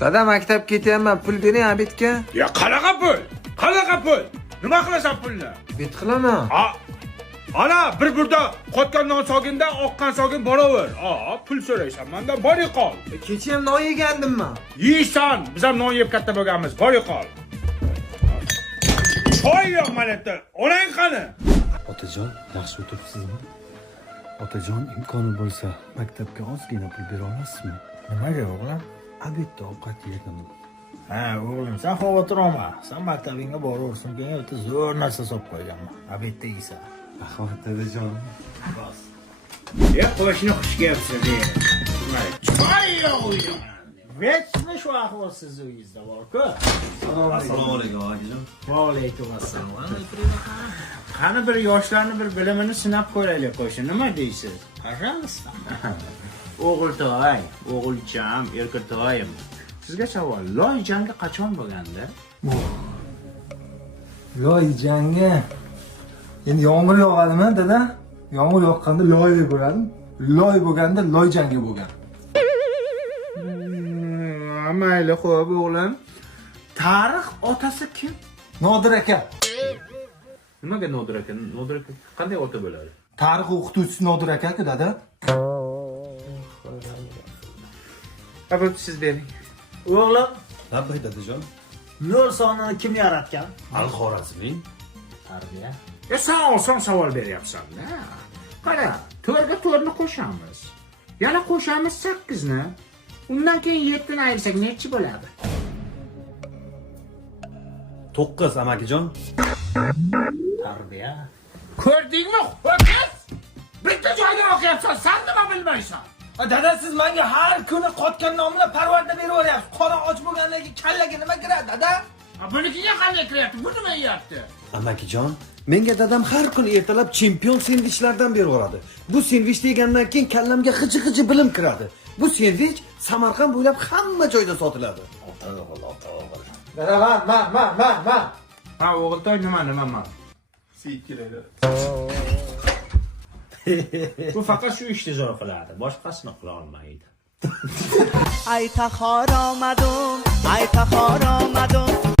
Dada maktab ketyapman, pul bering Abidga. Ya qanaqa pul? Qanaqa pul? Nima qilasan pulni? Bet qilaman. Ana bir burda qotgan non soginda oqqan sogin boraver. Pul so'raysan. Mendan bor yo'qol. Kecha ham non yegandim-man. Yeysan, biz ham non yeb katta bo'lganmiz. Bor yo'qol. Choy yo'q mana yerda. Onang qani? Otajon, yaxshi o'tiribsizmi? Otajon, imkoni bo'lsa, maktabga ozgina pul bera olasizmi? Nimaga o'g'lim? Abidda ovqat yedim. Ha, o'g'lim, sen xavotir olma. Sen maktabingga boraversin, keyin o'ta zo'r narsa solib qo'yganman. Abidda yeysan. Rahmat dadajon. Bas. Qo'shni xush kelibsiz. Choy yo'q. Vechni shu ahvol siz uyingizda bor-ku. Assalomu alaykum akajon. Va alaykum assalom. Qani bir yoshlarni bir bilimini sinab ko'raylik qo'shni. Nima deysiz? Пожалуйста. O'g'iltoy, o'g'ilcham, erkatoyim. Sizga savol, loy jangi qachon bo'lganda? Loy jangi. Endi yomg'ir yog'adimi, dada? Yomg'ir yoqqanda loy bo'ladimi? Loy bo'lganda loy jangi bo'lgan. Mayli, xo'p o'g'lim. Tarix otasi kim? Nodir aka. Nimaga Nodir aka? Nodir aka qanday ota bo'ladi? Tarix o'qituvchisi Nodir aka-ku, dada. Qabul siz bering. O'g'lim, Labbay dadajon. nol sonini kim yaratgan? Al-Xorazmiy. Tarbiya. Sen oson savol beryapsan-da. Qara, 4 ga 4 ni qo'shamiz. Yana qo'shamiz 8 ni. Undan keyin 7 ni ayirsak nechi bo'ladi? 9 amakijon. Tarbiya. Ko'rdingmi? Ho'kiz! Bitta joyda o'qiyapsan, sen nima bilmaysan? Dada, siz menga har kuni qotgan nomlar parvarda beraveryapsiz. Qora och bo'lgandan keyin kallaga nima kiradi, dada? Bunikiga qanday kiryapti? Bu nima yeyapti? Amakijon, menga dadam har kuni ertalab chempion sendvichlardan beraveradi. Bu sendvichni yegandan keyin kallamga g'iji bilim kiradi. Bu sendvich Samarqand bo'ylab hamma joyda sotiladi. Dada, ma. Ha, o'g'iltoy nima? Bu faqat shu ishni zo'r qiladi, boshqasini qila olmaydi. ای تخار آمدم